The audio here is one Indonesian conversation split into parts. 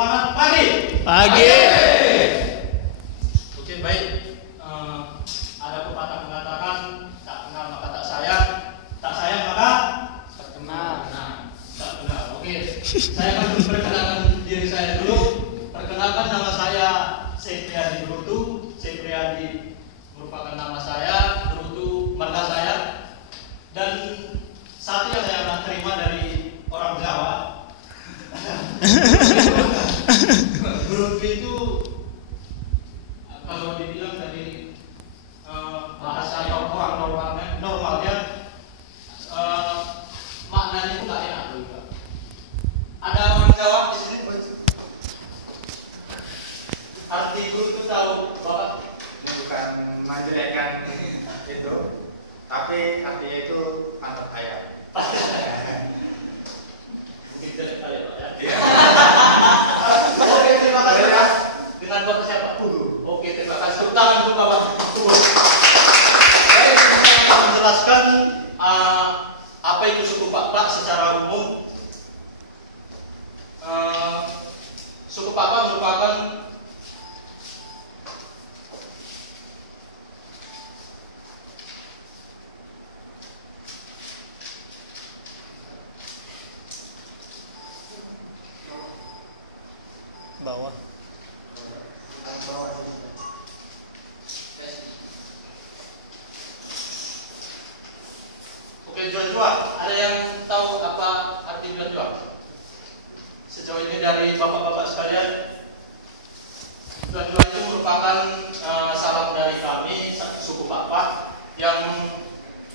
Selamat pagi. Pagi. Oke, baik. Ada pepatah mengatakan tak kenal maka tak sayang maka Terkenal. tak kenal. Oke, saya akan memperkenalkan diri saya dulu. Perkenalkan, nama saya Sepriadi Brutu. Sepriadi merupakan nama saya, Brutu marga saya. Dan satu yang saya akan terima dari orang Jawa. Brutu itu kalau dibilang dari bahasa orang normalnya maknanya itu nggak enak juga. Ada orang Jawa di sini. Arti guru itu tahu Bapak? Ini bukan menjelekkan itu, tapi artinya itu mantap saya. Mungkin jelek kali ya Pak ya. Iya. Oke, terima kasih Pak. Dengan Bapak siapa? Guru. Oke, terima kasih. Tepuk tangan untuk Bapak. Tunggu. Baik, saya akan menjelaskan apa itu suku Pakpak secara umum. Suku Pakpak merupakan Bawah. Oke, jual-jual. Ada yang tahu apa arti jual-jual? Sejauh ini dari bapak-bapak sekalian, jual-jual itu merupakan salam dari kami, suku Pakpak, yang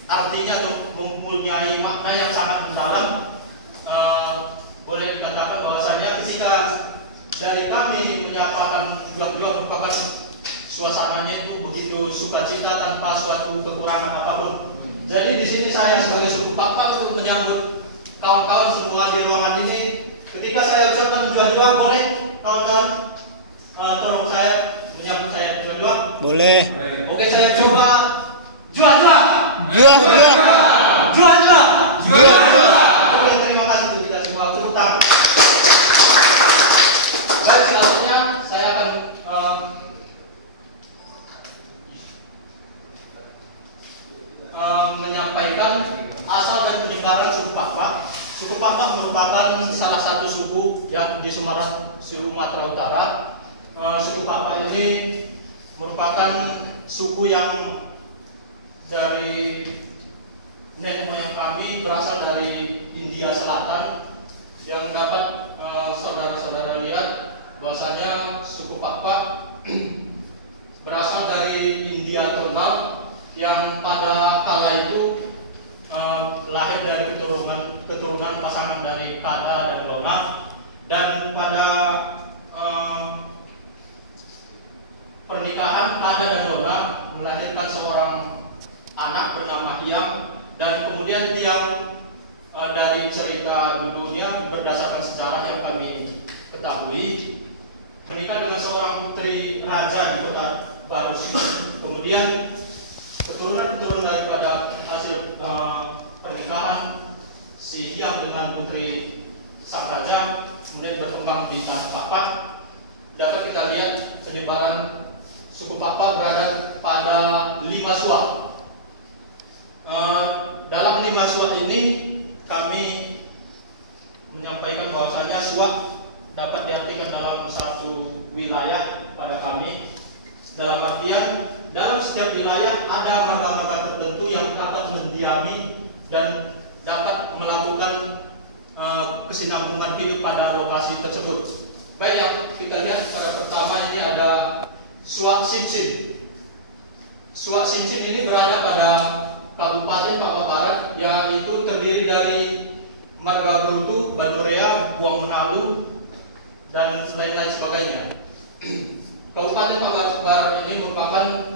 artinya atau mempunyai makna yang sangat mendalam. Boleh dikatakan bahwasanya ketika dari kami menyapakan jual-jual merupakan suasananya itu begitu sukacita tanpa suatu kekurangan apapun. Jadi di sini saya sebagai suku Pakpak untuk menyambut kawan-kawan semua di ruangan ini. Ketika saya ucapkan jual-jual, boleh kawan-kawan tolong saya menyambut saya jual-jual? Boleh. Oke, saya coba jual-jual. Jual. Jual-jual. Oke, terima kasih untuk kita semua. Tepuk tangan. Baik, selanjutnya saya akan menyampaikan asal dan penyebaran suku Pakpak. Suku Pakpak merupakan salah satu suku yang di Sumatera Utara. Suku Pakpak ini merupakan suku yang dari nenek moyang kami berasal dari India Selatan. Yang dapat saudara-saudara lihat bahwasanya suku Pakpak berasal dari India Total yang pada kala itu lahir dari keturunan pasangan dari Kada dan Lona, dan pada pernikahan Kada dan Lona melahirkan seorang anak bernama Hyang, dan kemudian Hyang dari cerita dunia berdasarkan sejarah yang kami ketahui menikah dengan seorang putri raja di kota Barus. Kemudian keturunan daripada hasil pernikahan si Hyang dengan putri sang raja kemudian berkembang di tanah Pakpak. Dapat kita lihat penyebaran suku Pakpak berada pada 5 suak. Dalam 5 suak ini kami menyampaikan bahwasanya suak dapat diartikan dalam satu wilayah pada kami, dalam artian dalam setiap wilayah ada marga-marga tertentu yang dapat mendiami dan dapat melakukan kesinambungan hidup pada lokasi tersebut. Baik, yang kita lihat pada pertama ini ada Suak Simsin. Suak Simsin ini berada pada Kabupaten Pakpak Barat, yang itu terdiri dari marga Brutu, Banurea, Buang Menalu, dan lain-lain sebagainya. Kabupaten Pakpak Barat ini merupakan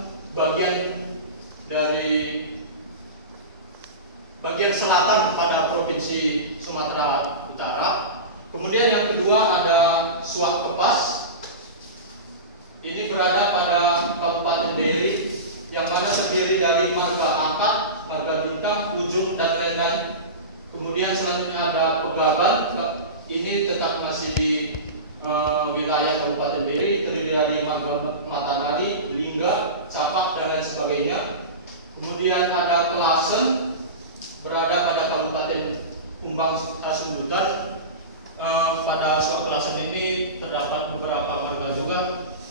bagian selatan pada Provinsi Sumatera Utara. Kemudian yang kedua ada Suak Kepas. Ini berada pada Kabupaten Dairi, yang mana terdiri dari marga Angkat, marga Bintang, Ujung, dan lain-lain. Kemudian selanjutnya ada Pegaban. Ini tetap masih di wilayah Kabupaten Biri terdiri dari marga Matanari, Lingga, Capak, dan lain sebagainya. Kemudian ada Klasen berada pada Kabupaten Kumbang Sundutan. Pada suatu Klasen ini terdapat beberapa marga juga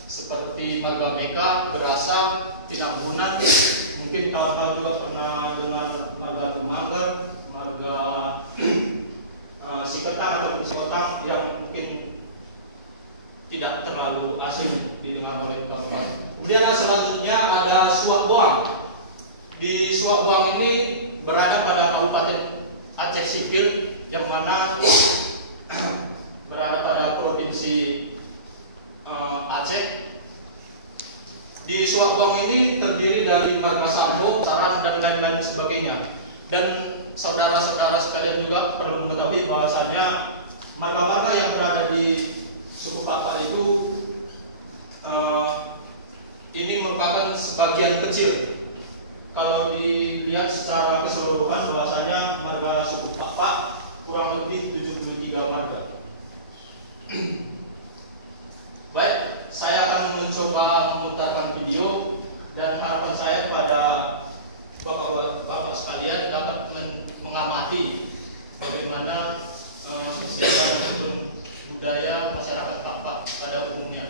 seperti marga Meka, Berasa, Tinambunan. Mungkin kawan-kawan juga pernah dengar marga Tumager, marga Siketang atau Sikotang yang mungkin tidak terlalu asing didengar oleh kawan-kawan. Kemudian selanjutnya ada Suak Boang. Di Suak Boang ini berada pada Kabupaten Aceh Sipil, yang mana berada pada Provinsi Aceh. Di Suak Boang ini terdiri dari marga Sambo, Saran, dan lain-lain sebagainya. Dan saudara-saudara sekalian juga perlu mengetahui bahwasanya marga-marga yang berada di suku Pakpak itu ini merupakan sebagian kecil. Kalau dilihat secara keseluruhan bahwasanya marga suku Pakpak kurang lebih 73 marga. Baik, saya akan mencoba memutarkan video dan harapan saya pada bapak-bapak sekalian dapat mengamati bagaimana istilah dan budaya masyarakat Pakpak pada umumnya.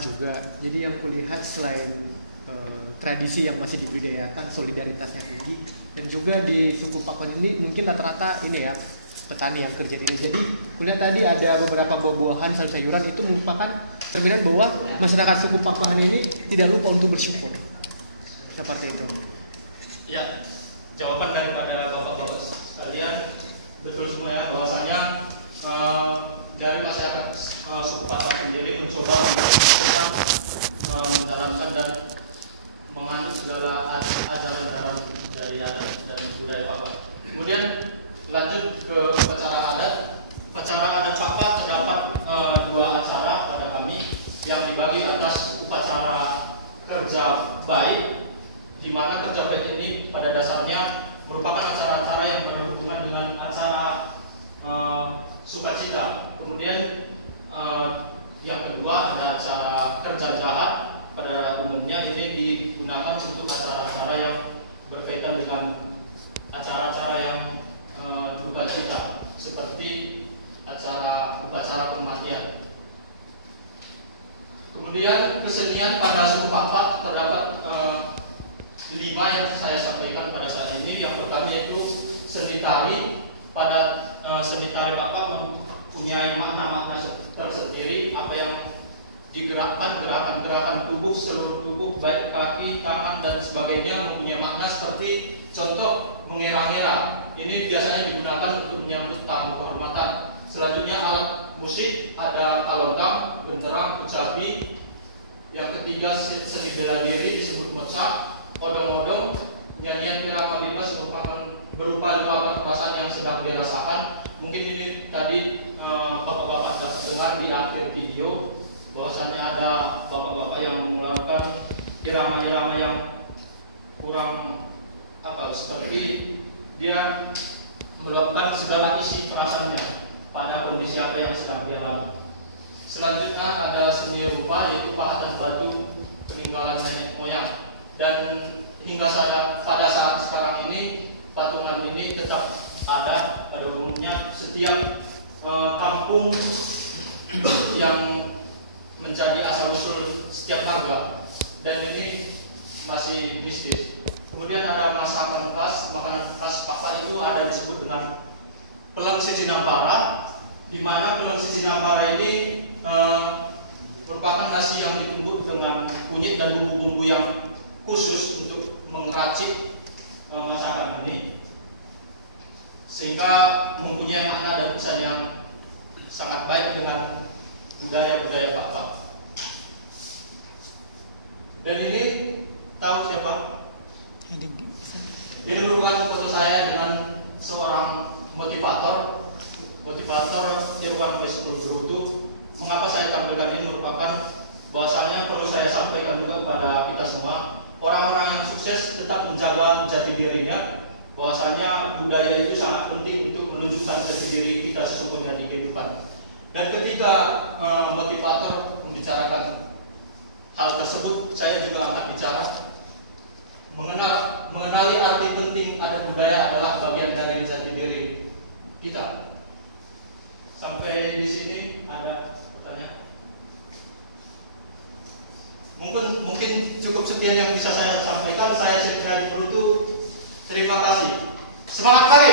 juga. Jadi yang kulihat selain tradisi yang masih dibudidayakan, solidaritasnya tinggi, dan juga di suku Pakuan ini mungkin rata-rata ini ya petani yang kerja di ini. Jadi kulihat tadi ada beberapa buah-buahan, sayur-sayuran, itu merupakan cerminan bahwa masyarakat suku Pakuan ini tidak lupa untuk bersyukur. Seperti itu. Ya, jawaban daripada bapak-bapak sekalian betul semua ya, bahwasanya dari masyarakat suku Pakuan sendiri mencoba menjalankan dan menganut segala ajaran-ajaran dari adat dan budaya Pakuan. Kemudian lanjut ke upacara adat. Upacara adat Pakuan terdapat dua acara pada kami yang dibagi atas upacara kerja baik, di mana kerja baik ini pada dasarnya merupakan acara-acara yang berhubungan dengan acara sukacita. Kemudian yang kedua ada acara kerja jahat. Pada umumnya ini digunakan untuk acara-acara yang berkaitan dengan acara-acara yang sukacita, seperti acara upacara kematian. Kemudian kesenian pada suku Pakuan terdapat 5 yang saya sampaikan pada saat ini. Yang pertama yaitu seni tari. Pada seni tari Pakuan mempunyai makna-makna tersendiri, apa yang digerakkan, gerakan-gerakan tubuh, seluruh tubuh, baik kaki, tangan, dan sebagainya mempunyai makna seperti contoh mengira-ngira. Ini biasanya digunakan untuk menyambut tamu kehormatan. Selanjutnya alat musik, ada kalondang, genderang, kecapi. Yang ketiga seni bela diri disebut mocak, odong-odong. Nyanyian irama libas merupakan berupa luapan perasaan yang sedang dirasakan. Mungkin ini tadi bapak-bapak dapat dengar di akhir video, bahwasanya ada bapak-bapak yang mengeluarkan irama-irama yang kurang seperti dia meluapkan segala isi perasaannya pada kondisi apa yang sedang dia alami. Selanjutnya ada seni rupa, yaitu pahatan batu peninggalan nenek moyang. Dan hingga pada saat sekarang ini patungan ini tetap ada. Pada umumnya setiap kampung yang menjadi asal usul setiap warga, dan ini masih mistis. Kemudian ada masakan khas, makanan khas Pakuan itu ada disebut dengan peleng sisinampara, di mana peleng sisinampara ini merupakan nasi yang ditumbuk dengan kunyit dan bumbu-bumbu yang khusus untuk mengeracik masakan ini, sehingga mempunyai makna dan pesan yang sangat baik dengan budaya-budaya Pakuan. Dan ini tahu siapa? Ini merupakan foto saya dengan seorang motivator Irwan Westbrook Brutu. Mengapa saya tampilkan ini? Merupakan bahwasanya perlu saya sampaikan juga kepada kita semua, orang-orang yang sukses tetap menjaga jati dirinya, bahwasanya budaya itu sangat penting untuk menunjukkan jati diri kita sesungguhnya di kehidupan. Dan ketika motivator membicarakan hal tersebut, saya juga akan bicara mengenali arti penting adat budaya adalah bagian dari jati diri kita. Sampai di sini ada pertanyaan? Mungkin cukup sekian yang bisa saya sampaikan. Saya Syedra Brutu. Terima kasih. Semangat kali.